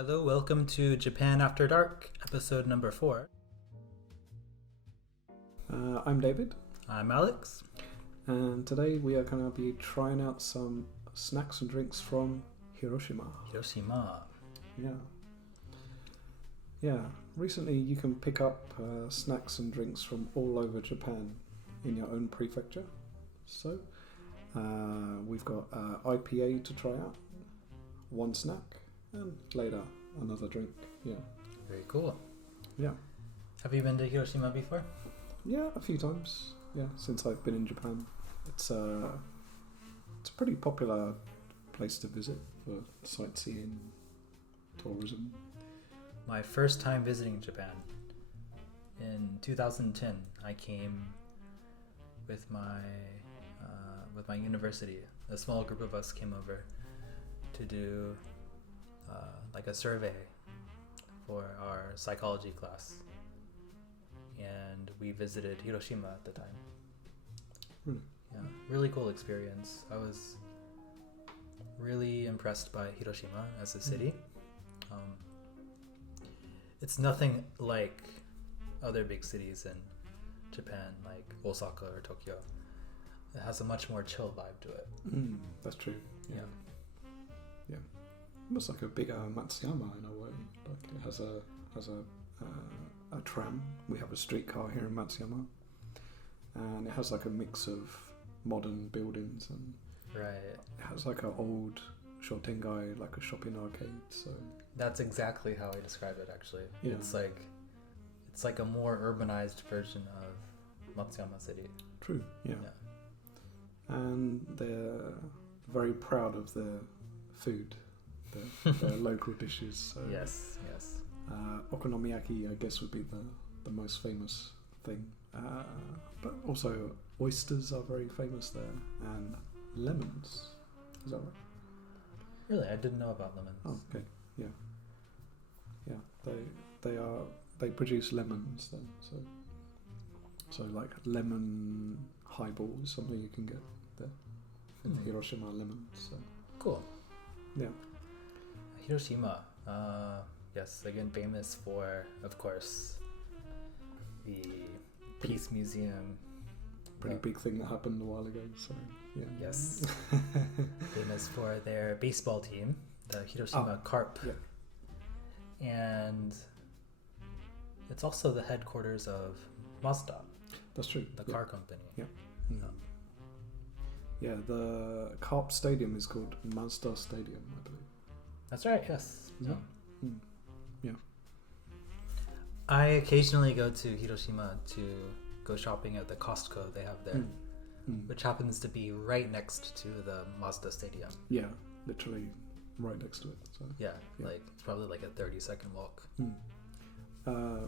Hello, welcome to Japan After Dark, episode number 4. I'm David. I'm Alex. And today we are going to be trying out some snacks and drinks from Hiroshima. Hiroshima. Yeah. Recently you can pick up snacks and drinks from all over Japan in your own prefecture. So we've got IPA to try out, one snack, and later another drink. Yeah. Very cool. Yeah. Have you been to Hiroshima before? Yeah, a few times. Yeah, since I've been in Japan. It's a pretty popular place to visit for sightseeing, tourism. My first time visiting Japan. In 2010, I came with my university. A small group of us came over to do like a survey for our psychology class, and we visited Hiroshima at the time. Yeah, really cool experience. I was really impressed by Hiroshima as a city. It's nothing like other big cities in Japan, like Osaka or Tokyo. It has a much more chill vibe to it. That's true. Yeah. Almost like a bigger Matsuyama in a way. Like it has a tram. We have a streetcar here in Matsuyama, and it has like a mix of modern buildings, and Right. it has like an old shotengai, like a shopping arcade. So That's exactly how I describe it, actually. Yeah. It's like a more urbanized version of Matsuyama City. true. Yeah. And they're very proud of their food, their local dishes. So Yes. Okonomiyaki, I guess, would be the most famous thing. But also oysters are very famous there, and lemons. Is that right? Really, I didn't know about lemons. Oh, okay. Yeah. They produce lemons then. So like lemon highball is something you can get there. With Hiroshima lemons. So Cool. yeah. Hiroshima, yes, again famous for, of course, the Peace Museum. Pretty big thing that happened a while ago. So yeah. Yes. Famous for their baseball team, the Hiroshima Carp. Yeah. And it's also the headquarters of Mazda, That's true. the car company. Yeah. Yeah, the Carp Stadium is called Mazda Stadium, I believe. That's right, yes. Yeah. Yeah. I occasionally go to Hiroshima to go shopping at the Costco they have there, which happens to be right next to the Mazda Stadium. Yeah, literally right next to it. So Yeah, like it's probably like a 30-second walk.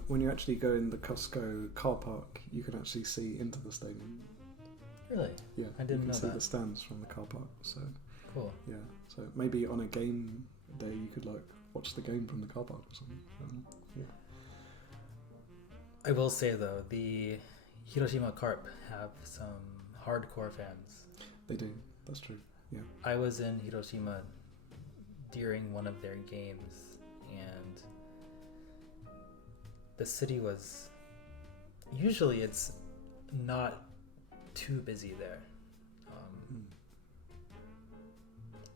when you actually go in the Costco car park, you can actually see into the stadium. Really? Yeah, I didn't you know can see that. the stands from the car park. So Cool. yeah, so maybe on a game day you could like watch the game from the car park or something. Yeah. I will say though, the Hiroshima Carp have some hardcore fans. They do. That's true. Yeah. I was in Hiroshima during one of their games, and the city was... Usually it's not too busy there.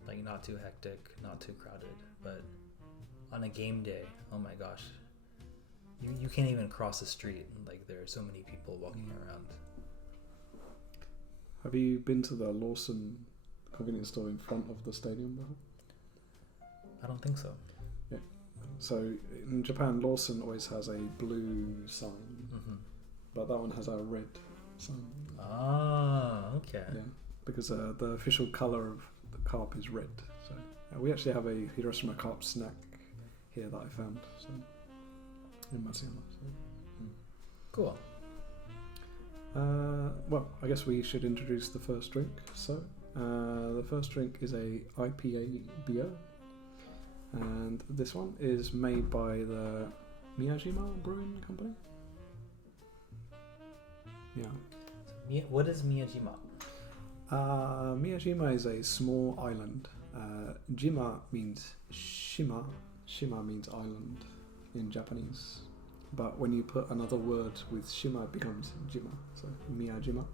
Like not too hectic, not too crowded. But on a game day, oh my gosh, you can't even cross the street. Like there are so many people walking around. Have you been to the Lawson convenience store in front of the stadium before? I don't think so. Yeah. So in Japan, Lawson always has a blue sign, but that one has a red sign. Ah, okay. Yeah, because the official color of the carp is red. So we actually have a Hiroshima Carp snack here that I found. So in Matsuyama. So. Cool. Well, I guess we should introduce the first drink. So the first drink is a IPA beer, and this one is made by the Miyajima Brewing Company. Yeah. What is Miyajima? Miyajima is a small island. Jima means Shima, Shima means island in Japanese, but when you put another word with shima, it becomes jima, so Miyajima.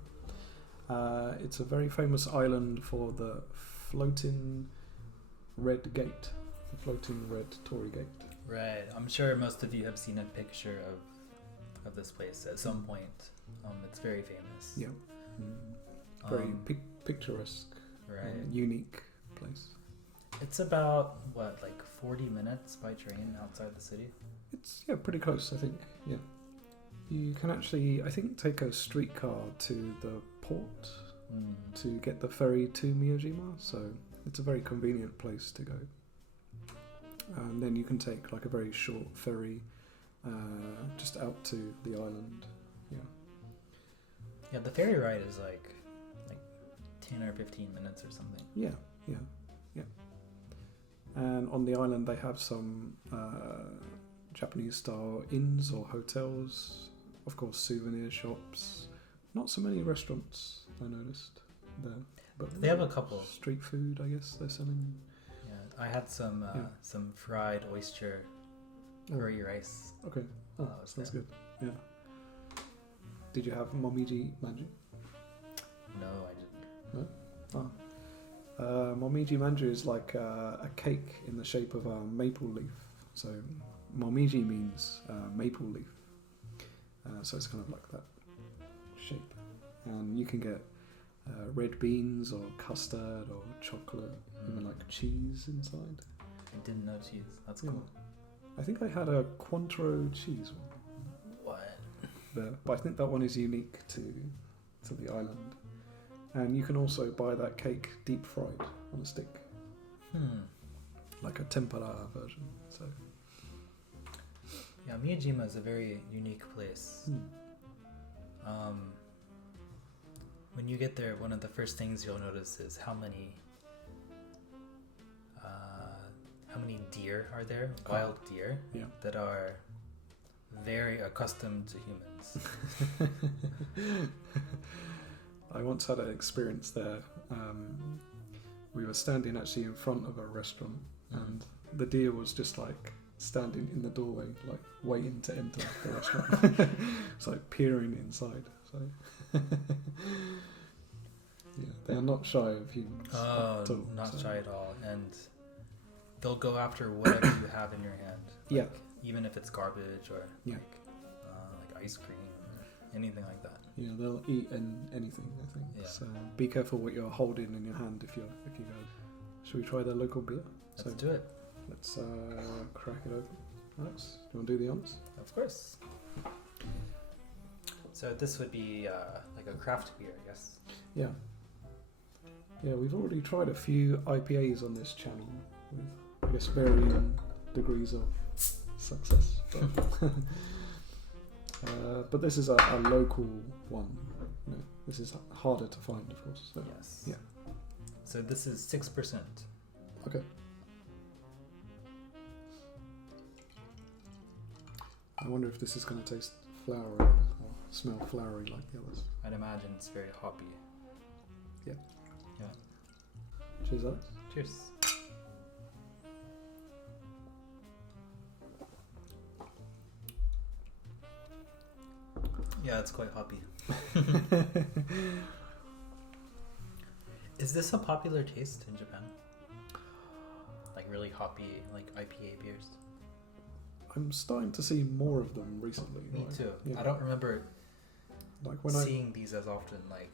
It's a very famous island for the floating red gate, the floating red Torii gate. Right. I'm sure most of you have seen a picture of this place at some point. It's very famous. Yeah. Very picturesque, right. Unique place. It's about, what, like 40 minutes by train outside the city? It's, pretty close, I think. Yeah. You can actually, I think, take a streetcar to the port to get the ferry to Miyajima, so it's a very convenient place to go. And then you can take like a very short ferry just out to the island. Yeah, the ferry ride is like 10 or 15 minutes or something. Yeah. And on the island they have some Japanese style inns or hotels, of course souvenir shops, not so many restaurants I noticed there, but they have a couple. Street food, I guess they're selling. Yeah, I had some fried oyster curry rice. Okay, sounds good. Yeah. Did you have momiji manju? No, I didn't. No? Momiji manju is like a cake in the shape of a maple leaf. So momiji means maple leaf. So it's kind of like that shape. And you can get red beans or custard or chocolate, even like cheese inside. I didn't know cheese. That's cool. I think I had a Cointreau cheese one. What? There, but I think that one is unique to the island. And you can also buy that cake deep fried on a stick. Like a tempura version. So yeah, Miyajima is a very unique place. When you get there, one of the first things you'll notice is how many deer are there, wild deer, that are very accustomed to humans. I once had an experience there. We were standing actually in front of a restaurant, and the deer was just like standing in the doorway, like waiting to enter the restaurant. It's like peering inside. So yeah, they are not shy of humans. Oh, not shy at all, and they'll go after whatever you have in your hand. Like, even if it's garbage or like ice cream or anything like that. Yeah, they'll eat anything, I think. Yeah. So be careful what you're holding in your hand if you go. Should we try their local beer? Let's do it. Let's crack it open. Alex, you want to do the honors? Of course. So this would be like a craft beer, I guess. Yeah. Yeah, we've already tried a few IPAs on this channel with, I guess, varying degrees of success. But this is a local one. You know, this is harder to find, of course. So, yes. Yeah. So this is 6%. Okay. I wonder if this is going to taste flowery or smell flowery like the others. I'd imagine it's very hoppy. Yeah. Yeah. Cheers, Alex. Cheers. Yeah, it's quite hoppy. Is this a popular taste in Japan? Like really hoppy, like IPA beers? I'm starting to see more of them recently. Me too. Yeah. I don't remember seeing these as often, like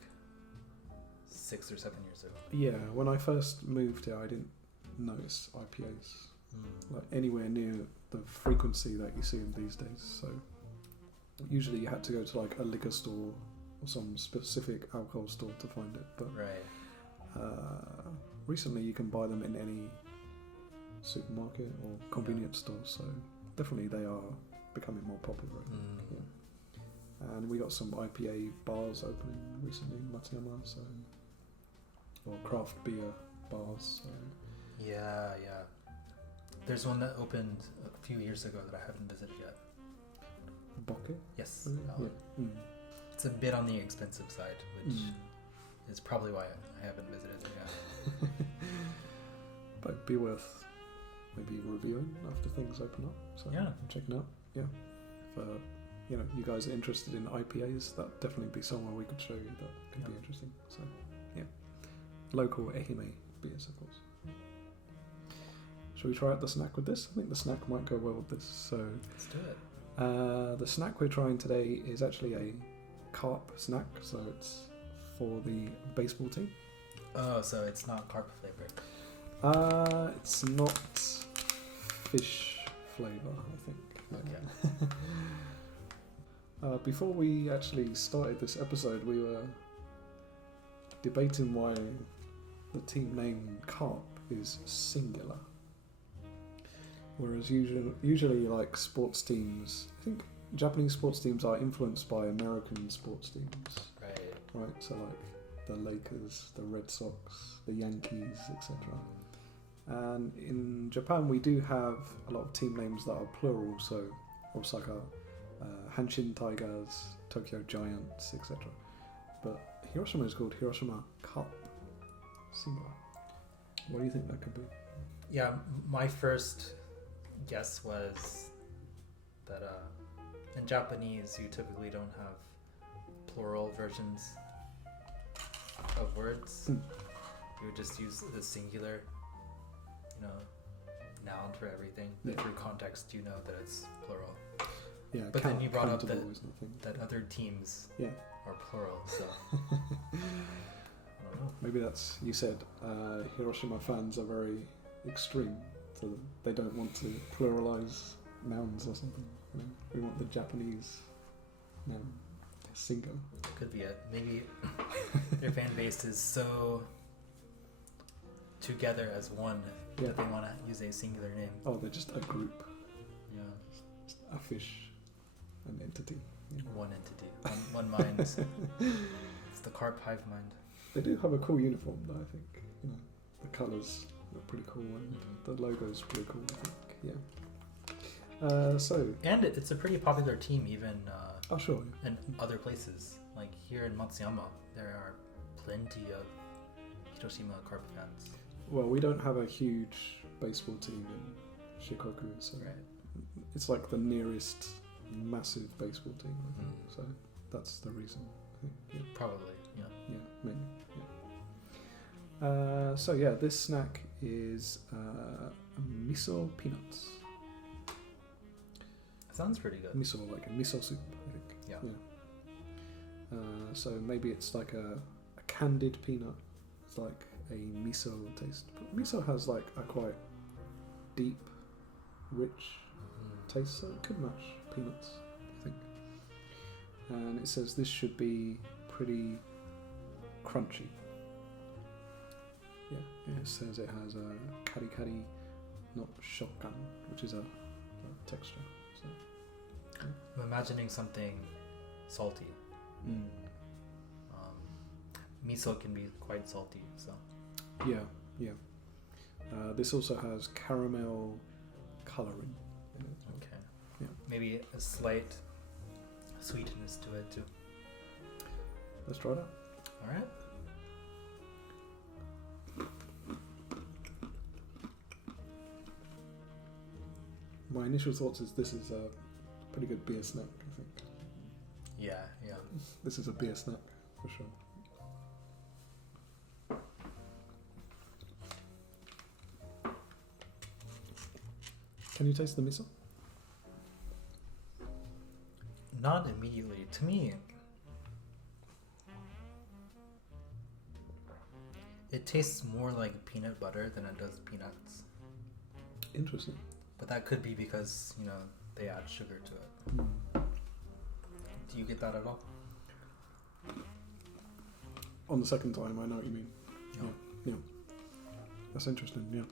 6 or 7 years ago. Yeah, when I first moved here, I didn't notice IPAs like anywhere near the frequency that you see them these days. So usually you had to go to like a liquor store or some specific alcohol store to find it. But recently you can buy them in any supermarket or convenience store. So definitely they are becoming more popular. Yeah. And we got some IPA bars opening recently in Matayama, or craft beer bars. So. Yeah. There's one that opened a few years ago that I haven't visited yet. Bokke? Yes. It's a bit on the expensive side, which is probably why I haven't visited it yet. But be worth maybe reviewing after things open up. So Yeah. checking out. Yeah. If you guys are interested in IPAs, that'd definitely be somewhere we could show you that could be interesting. So yeah. Local Ehime beers, of course. Shall we try out the snack with this? I think the snack might go well with this. So Let's do it. the snack we're trying today is actually a carp snack. So it's for the baseball team. Oh, so it's not carp flavored. It's not fish flavour, I think. Okay. Before we actually started this episode, we were debating why the team name Carp is singular. Whereas usually like sports teams, I think Japanese sports teams are influenced by American sports teams. Right, so like the Lakers, the Red Sox, the Yankees, etc. And in Japan, we do have a lot of team names that are plural, so Osaka, Hanshin Tigers, Tokyo Giants, etc. But Hiroshima is called Hiroshima Carp, singular. What do you think that could be? Yeah, my first guess was that in Japanese you typically don't have plural versions of words. You would just use the singular, noun for everything. But through context, you know that it's plural. Yeah, but then you brought up that other teams are plural, so I don't know. Maybe that's, you said Hiroshima fans are very extreme, so they don't want to pluralize nouns or something. We want the Japanese noun, single. Could be it. Maybe their fan base is so together as one that they want to use a singular name. Oh, they're just a group. Yeah. Just a fish, an entity. One entity, one mind. It's the carp hive mind. They do have a cool uniform, though. I think the colours look pretty cool, and the logo's pretty cool. I think, and it's a pretty popular team, even sure, in other places. Like here in Matsuyama, there are plenty of Hiroshima Carp fans. Well, we don't have a huge baseball team in Shikoku, so it's like the nearest massive baseball team, I think. So that's the reason. I think. Probably, yeah. Yeah, maybe. Yeah. This snack is miso peanuts. Sounds pretty good. Miso, like a miso soup, I think. Yeah. So maybe it's like a candied peanut. It's like a miso taste. But miso has like a quite deep, rich taste, so it could match peanuts, I think. And it says this should be pretty crunchy. Yeah, it says it has a kari kari, not shokkan, which is a texture. So. I'm imagining something salty. Miso can be quite salty, so. Yeah. This also has caramel colouring in it. Okay. Yeah. Maybe a slight sweetness to it too. Let's try that. All right. My initial thoughts is this is a pretty good beer snack, I think. Yeah. This is a beer snack, for sure. Can you taste the miso? Not immediately. To me, it tastes more like peanut butter than it does peanuts. Interesting. But that could be because, they add sugar to it. Do you get that at all? On the second time, I know what you mean. No. Yeah. That's interesting, yeah.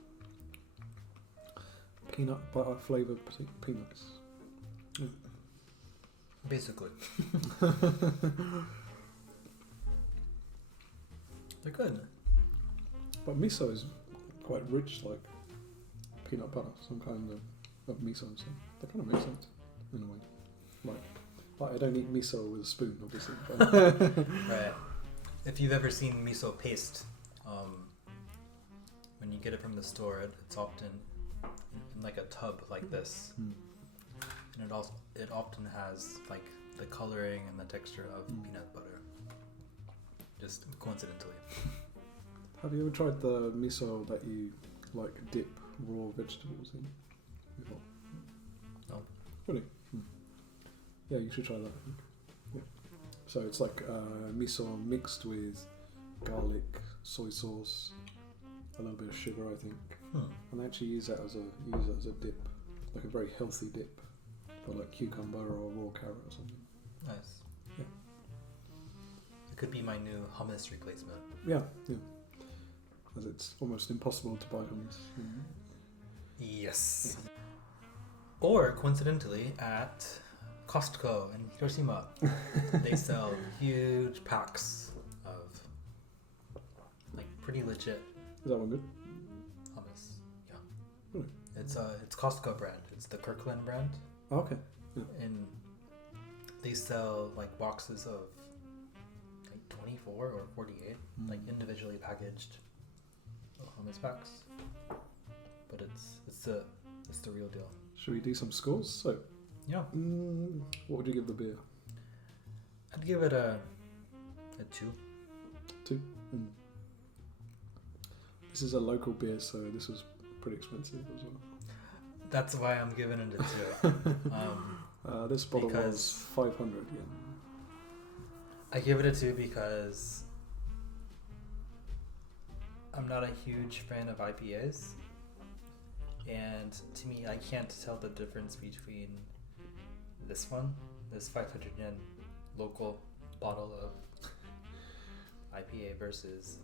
Peanut butter flavoured peanuts. Yeah. Basically. They're good. But miso is quite rich, like peanut butter, some kind of miso, so that kind of makes sense in a way. Like I don't eat miso with a spoon, obviously. But Right. If you've ever seen miso paste, when you get it from the store, it's often in like a tub like this, Mm. and it often has like the coloring and the texture of peanut butter. Just coincidentally. Have you ever tried the miso that you like dip raw vegetables in? Before? No. Really? Yeah, you should try that. I think. Yeah. So it's like miso mixed with garlic, soy sauce, a little bit of sugar, I think, and they actually use that as a dip, like a very healthy dip for like cucumber or raw carrot or something. Nice. Yeah. It could be my new hummus replacement. Yeah, yeah. As it's almost impossible to buy hummus. Yes. Or coincidentally, at Costco in Hiroshima, they sell huge packs of like pretty legit Is that one good? hummus. Yeah. Really? It's Costco brand. It's the Kirkland brand, Oh, okay. and they sell like boxes of like 24 or 48, like individually packaged hummus packs. But it's the real deal. Should we do some scores? So, Yeah. what would you give the beer? I'd give it a 2. 2. This is a local beer, so this was pretty expensive as well. That's why I'm giving it a 2. This bottle was Because 500 yen. I give it a 2 because I'm not a huge fan of IPAs, and to me, I can't tell the difference between this 500 yen local bottle of IPA versus,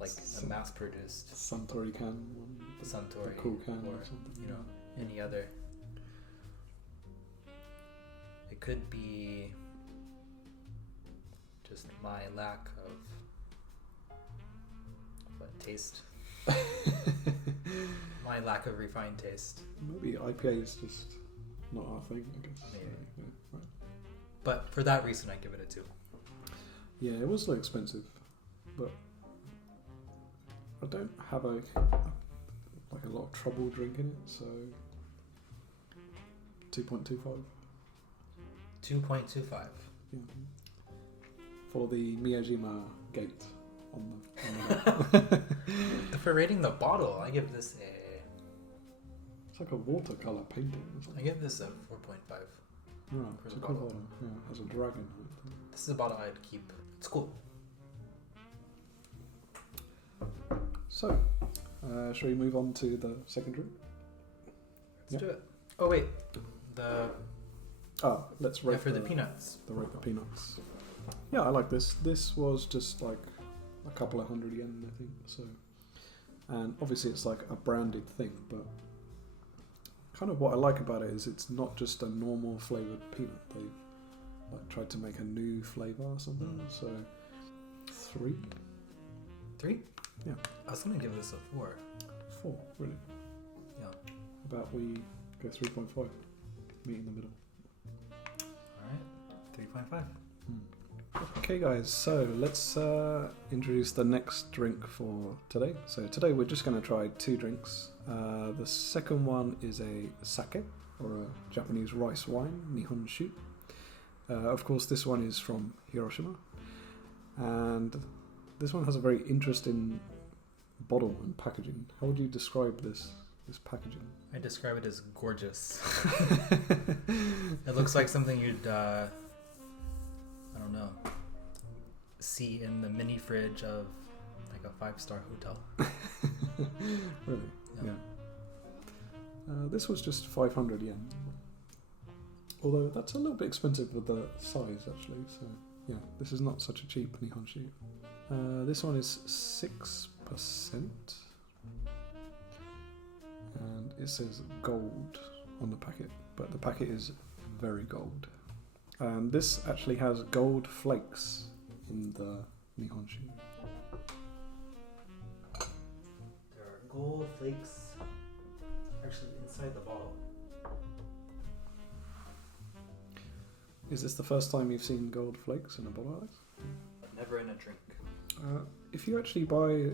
like a mass-produced Suntory can one. Suntory The cool can or or something. any other. It could be just my lack of taste. My lack of refined taste. Maybe IPA is just not our thing, I guess. Maybe. Yeah, right. But for that reason, I give it a 2. Yeah, it was like expensive, but I don't have a lot of trouble drinking it, so 2.25. 2.25. Yeah. For the Miyajima gate on the For rating the bottle, I give this It's like a watercolor painting or I something. give this a 4.5. Yeah, for it's the a cool bottle. bottle. Yeah, it has a dragon on it. This is a bottle I'd keep. It's cool. So, shall we move on to the second drink? Let's do it. Oh wait, Let's rate for the peanuts. Rate the peanuts. Yeah, I like this. This was just like a couple of 100 yen, I think. So, and obviously it's like a branded thing, but kind of what I like about it is it's not just a normal flavored peanut. They like tried to make a new flavor or something. So, 3. 3? Yeah. I was gonna give this a 4. 4, really. Yeah. About we go 3.5, meet in the middle. Alright, 3.5. Okay guys, so let's introduce the next drink for today. So today we're just going to try 2 drinks. The second one is a sake, or a Japanese rice wine, Nihon shu. Of course this one is from Hiroshima. And this one has a very interesting bottle and packaging. How would you describe this packaging? I describe it as gorgeous. It looks like something you'd, I don't know, see in the mini fridge of like a 5-star hotel. Really? Yeah. This was just 500 yen. Although that's a little bit expensive with the size actually, so yeah, this is not such a cheap Nihon shu. This one is 6%. And it says gold on the packet, but the packet is very gold. And this actually has gold flakes in the Nihon shu. There are gold flakes actually inside the bottle. Is this the first time you've seen gold flakes in a bottle like this? But never in a drink. If you actually buy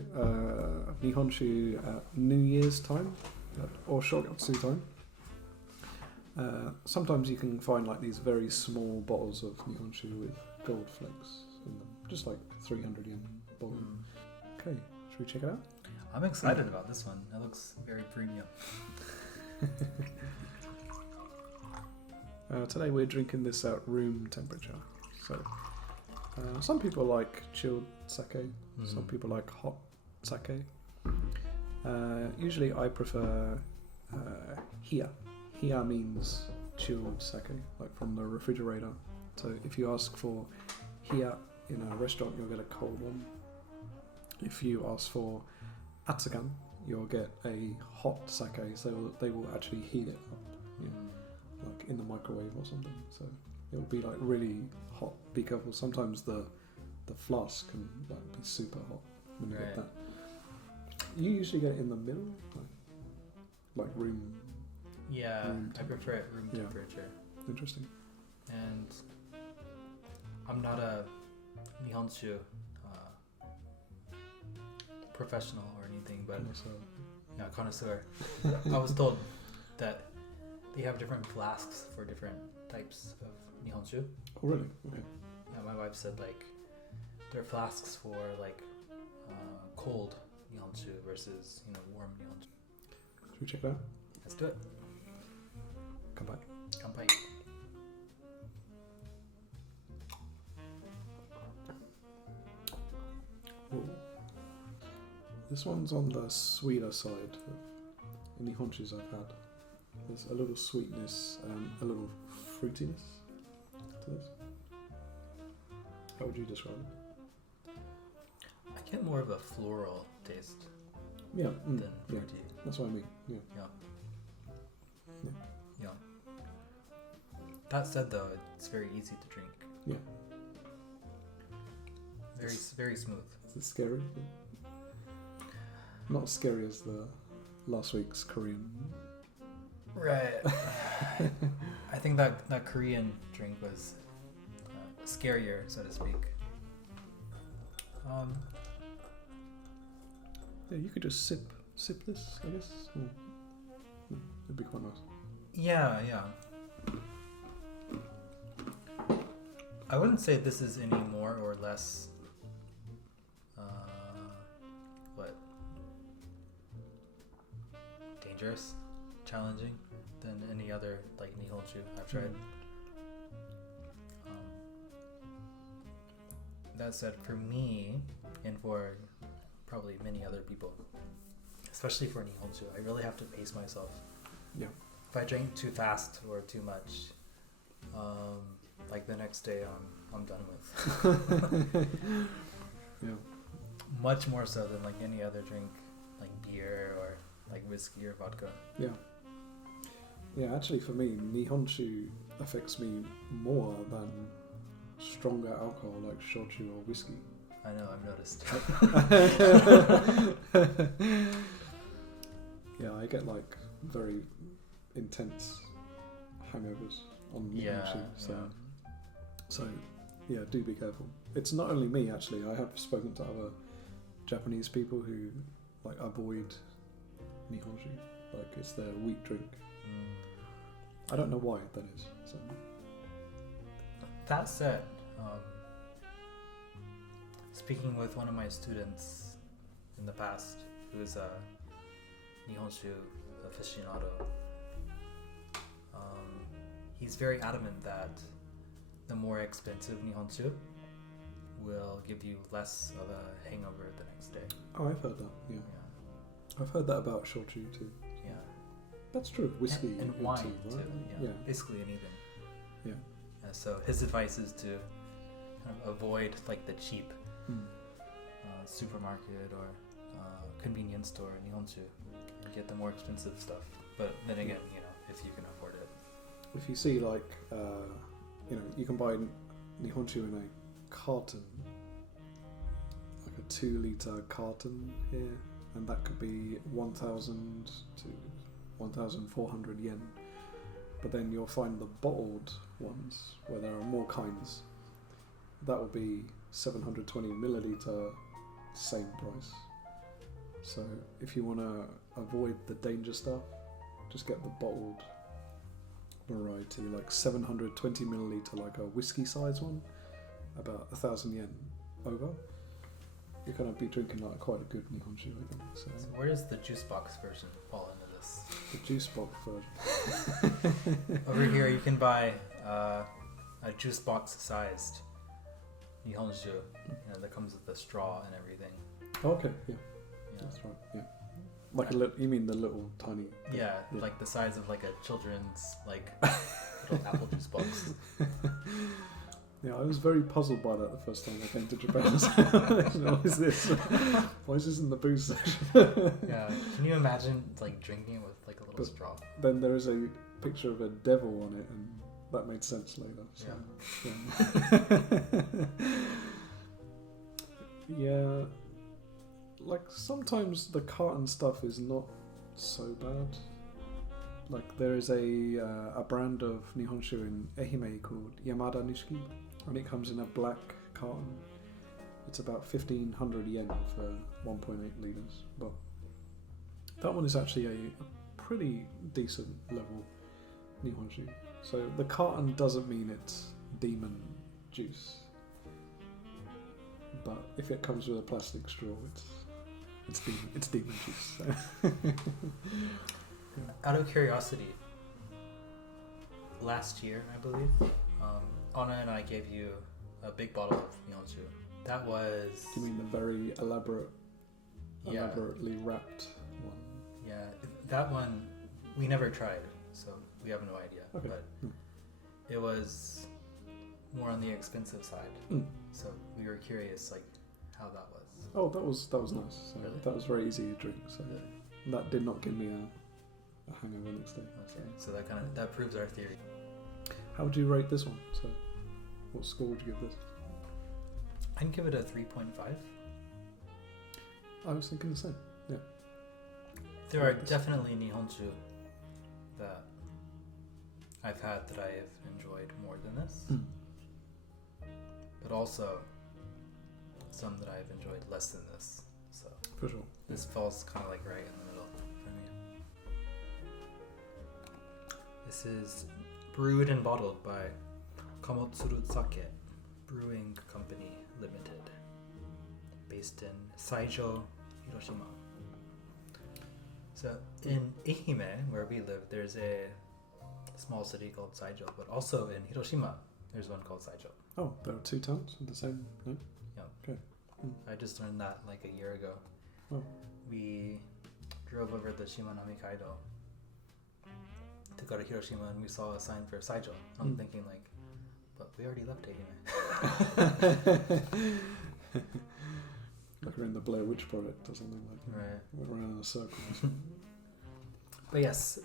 Nihonshu at New Year's time or Shogatsu time, sometimes you can find like these very small bottles of Nihonshu with gold flakes in them, just like 300 yen bottle. Okay, should we check it out? I'm excited about this one. It looks very premium. Today we're drinking this at room temperature. So some people like chilled sake, some people like hot sake. Usually I prefer hiya. Hiya means chilled sake, like from the refrigerator. So if you ask for hiya in a restaurant, you'll get a cold one. If you ask for atsugan, you'll get a hot sake, so they will actually heat it up, like in the microwave or something. So it'll be like really hot. Be careful. Sometimes the flask can like be super hot when you get that. You usually get it in the middle, like room. Yeah, room I prefer it room temperature. Interesting. And I'm not a Nihonshu professional or anything, but connoisseur. I was told that they have different flasks for different types of Nihonshu. Oh, really? Okay. Yeah, my wife said like there are flasks for like cold Nihonshu versus warm Nihonshu. Should we check it out? Let's do it. Come back. Kanpai. Ooh. This one's on the sweeter side of any Nihonshus I've had. There's a little sweetness and a little fruitiness to this. How would you describe it? I get more of a floral taste Yeah, than fruity. that's what I mean. Yeah. That said, though, it's very easy to drink. Yeah. Very smooth. Is it scary? Not as scary as the last week's Korean. Right. I think that Korean drink was scarier, so to speak. Yeah, you could just sip this, I guess. It'd be quite nice. Yeah. I wouldn't say this is any more or less dangerous, challenging than any other like Nihonshu I've tried. That said, for me and for probably many other people, especially for Nihonshu, I really have to pace myself. Yeah. If I drink too fast or too much, like the next day I'm done with. Yeah. Much more so than like any other drink, like beer or like whiskey or vodka. Yeah. Yeah, actually for me, Nihonshu affects me more than stronger alcohol like shochu or whiskey. I know, I've noticed. Yeah, I get like very intense hangovers on Nihonshu. So yeah, do be careful. It's not only me actually. I have spoken to other Japanese people who like avoid Nihonshu, like it's their weak drink. I don't know why that is. So. That said, speaking with one of my students in the past, who is a Nihonshu aficionado, he's very adamant that the more expensive Nihonshu will give you less of a hangover the next day. Oh, I've heard that. Yeah. I've heard that about shochu too. Yeah. That's true. Whiskey and wine tea, right? too. Yeah. Basically anything. Yeah. So his advice is to kind of avoid like the cheap supermarket or convenience store Nihonshu and get the more expensive stuff. But then again, if you can afford it. If you see like, you can buy Nihonshu in a carton, like a 2-liter carton here, and that could be 1,000 to 1,400 yen. But then you'll find the bottled ones, where there are more kinds. That will be 720 milliliter same price. So if you want to avoid the danger stuff, just get the bottled variety, like 720 milliliter, like a whiskey size one, about 1,000 yen over. You're gonna be drinking like quite a good Nihonshu, I think. So where does the juice box version fall into this? The juice box version. Over here, you can buy a juice box sized Nihonshu, that comes with the straw and everything. Okay, yeah. That's right. Yeah. Like you mean the little tiny? Yeah, like the size of like a children's little apple juice box. Yeah, I was very puzzled by that the first time I came to Japan. What is this? Why is this in the booze section? Yeah, can you imagine drinking it with a little straw? Then there is a picture of a devil on it, and that made sense later. So, yeah. Like sometimes the carton stuff is not so bad. Like there is a brand of Nihonshu in Ehime called Yamada Nishiki, and it comes in a black carton. It's about 1,500 yen for 1.8 litres, but that one is actually a pretty decent level Nihonshu. So the carton doesn't mean it's demon juice, but if it comes with a plastic straw, it's demon juice. So. Out of curiosity, last year, I believe, Anna and I gave you a big bottle of Nihonshu. That was... You mean the very elaborately wrapped one? Yeah, that one we never tried, so we have no idea. Okay. But it was more on the expensive side, so we were curious, how that was. Oh, that was nice. So really? That was very easy to drink. So that did not give me a hangover next day. Okay, so that proves our theory. How would you rate this one? So, what score would you give this? I'd give it a 3.5. I was thinking the same. Yeah. There are definitely Nihonshu that I've had that I have enjoyed more than this, but also some that I've enjoyed less than this. So for sure, this falls kind of right in the middle for me. This is brewed and bottled by Kamotsuru Brewing Company Limited, based in Saijo, Hiroshima. So in Ehime, where we live, there's a small city called Saijo, but also in Hiroshima, there's one called Saijo. Oh, there are two towns with the same name? Yeah. Okay. I just learned that a year ago. Oh. We drove over the Shimanami Kaido to go to Hiroshima, and we saw a sign for Saijo. I'm thinking but we already left Ehime. Like we're in the Blair Witch Project or something like that. Right. We're around in a circle or something. But yes,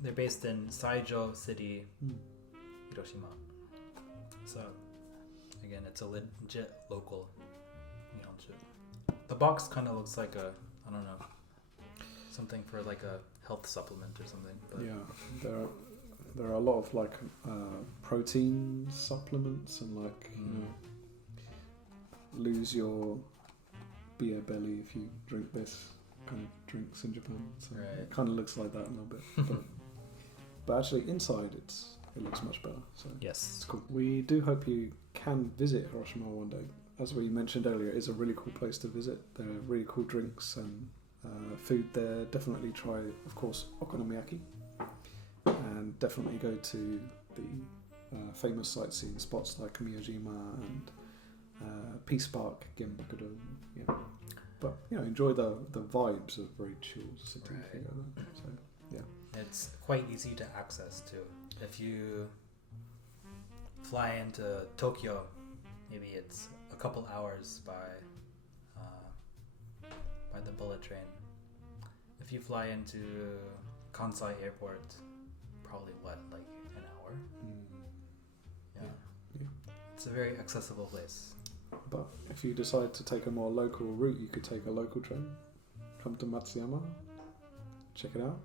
they're based in Saijo City, Hiroshima. So, again, it's a legit local Nihonshu. The box kind of looks like something for a health supplement or something. But yeah, there are a lot of protein supplements and lose your beer belly if you drink this kind of drinks in Japan. So it kind of looks like that a little bit. But actually inside it looks much better. So yes, it's cool. We do hope you can visit Hiroshima one day. As we mentioned earlier, it's a really cool place to visit. There are really cool drinks and food there. Definitely try, of course, Okonomiyaki. And definitely go to the famous sightseeing spots like Miyajima and Peace Park, Genbaku Dome. Yeah. But enjoy the vibes of very chilled sitting together. So yeah, it's quite easy to access too. If you fly into Tokyo, maybe it's a couple hours by the bullet train. If you fly into Kansai Airport, probably an hour. Yeah. It's a very accessible place. But if you decide to take a more local route, you could take a local train, come to Matsuyama, check it out,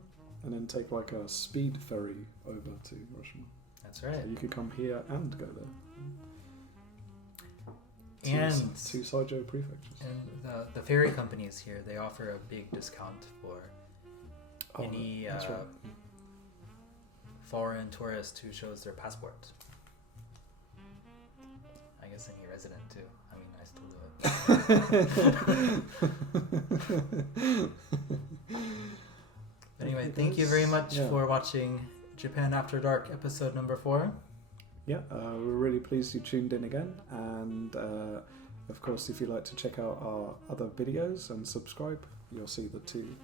and then take a speed ferry over to Hiroshima. That's right. So you could come here and go there. And two Saijo prefectures. And the ferry companies here, they offer a big discount for any that's right. foreign tourist who shows their passport. I guess any resident too. I mean, I still do it. Anyway, thank you very much for watching Japan After Dark episode number 4. Yeah, we're really pleased you tuned in again, and of course if you'd like to check out our other videos and subscribe, you'll see the 2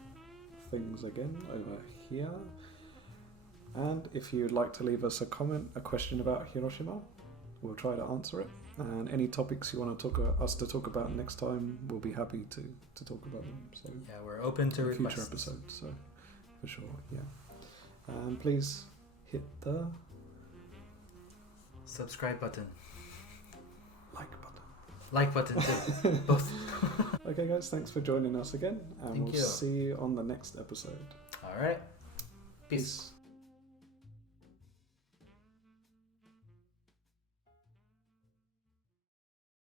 things again over here. And if you'd like to leave us a comment, a question about Hiroshima, we'll try to answer it. And any topics you want to us to talk about next time, we'll be happy to talk about them. So yeah, we're open to requests. Future episodes, so for sure, yeah. And please hit the subscribe button. Like button too. Both. Okay guys, thanks for joining us again, and Thank we'll you. see you on the next episode. Alright. Peace.